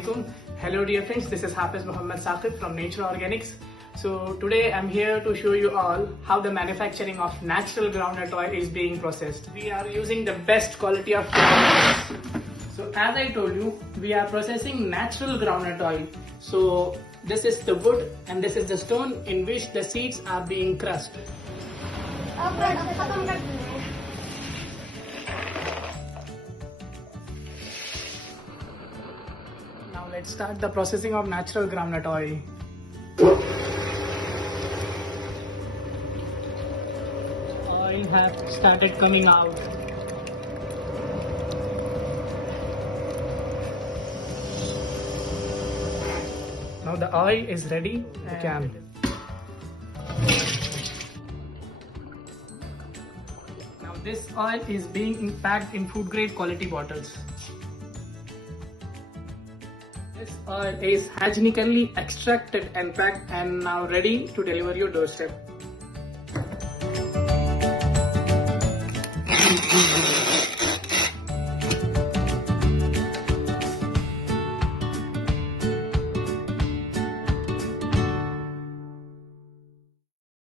Assalamualaikum. Hello dear friends, this is Hafiz Muhammad Saqib from Nature Organics. So today I'm here to show you all how the manufacturing of natural groundnut oil is being processed. We are using the best quality of groundnuts. So as I told you, we are processing natural groundnut oil. So this is the wood and this is the stone in which the seeds are being crushed. Now let's start the processing of natural groundnut oil. Oil have started coming out. Now the oil is ready. You can. Now this oil is being packed in food grade quality bottles. This oil is hygienically extracted and packed and now ready to deliver your doorstep.